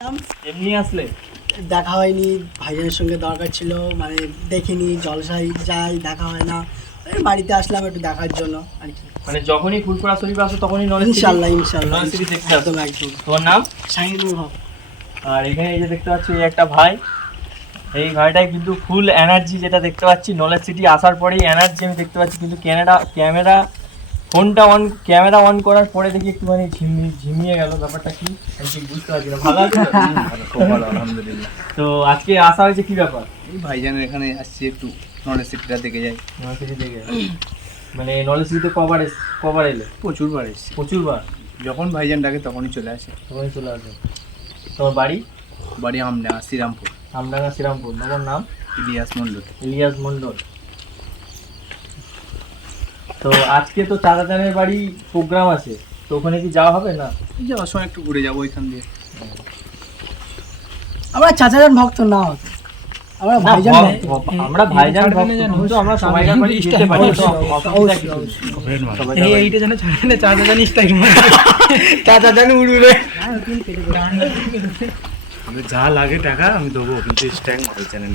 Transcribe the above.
এমনি আসলে দেখা হয়নি, ভাইজানের সঙ্গে দরকার ছিল, মানে দেখিনি, জলসায় যাই, দেখা হয় না, ওই বাড়িতে আসলাম একটু দেখার জন্য আর কি। মানে যখনই ফুলপুরা শরীফ আসো তখনই নলেজ ইনশাল্লাহ ইনশাল্লাহ নলেজ সিটি দেখতে আসো। একদম একদম। তোমার নাম? শাহিনুর হক। আর এখানে এই যে দেখতে পাচ্ছি এই একটা ভাই, এই ভাইটাই কিন্তু ফুল এনার্জি, যেটা দেখতে পাচ্ছি নলেজ সিটি আসার পরেই এনার্জি আমি দেখতে পাচ্ছি, কিন্তু ক্যামেরা অন করার পরে দেখি একটুখানি ঝিমিয়ে গেল, ব্যাপারটা কি আমি ঠিক বুঝতে পারছি না। ভালো আছে তো? খুব ভালো, আলহামদুলিল্লাহ। তো আজকে আসা হয়েছে কি ব্যাপার? এই ভাইজানের এখানে আসছি, একটু নলেজ সিটিটা দেখে যাই। নলেজ সিটি দেখে মানে নলেজ সিটিতে কবার এলে? প্রচুরবার এসছি, প্রচুরবার। যখন ভাইজান ডাকে তখনই চলে আসে। তখনই চলে আসে। তোমার বাড়ি? বাড়ি আমডাঙ্গা, শ্রীরামপুর। আমডাঙ্গা, শ্রীরামপুর। তোমার নাম? ইলিয়াস মন্ডল। ইলিয়াস মন্ডল। তো আজকে তো চাচাজানের বাড়ি প্রোগ্রাম আছে, তো ওখানে কি যাওয়া হবে না? যাওয়ার সময় একটু ঘুরে যাবো ওইখান দিয়ে। আমরা চাচাজান ভক্ত না হতো, আমরা না, ভাইজান আমরা ভাইজান ভক্ত, কিন্তু আমরা সবাইকার বাড়ি যেতে পারি, তো অসুবিধা কিছু নেই। সবাইকার বাড়ি- এইটা যেন ছাড়ে না, চাচা জানিস তাই চাচা জানি উড়বে। যা লাগে টাকা আমি দেবো, কিন্তু স্ট্যাং মাল চ্যানেল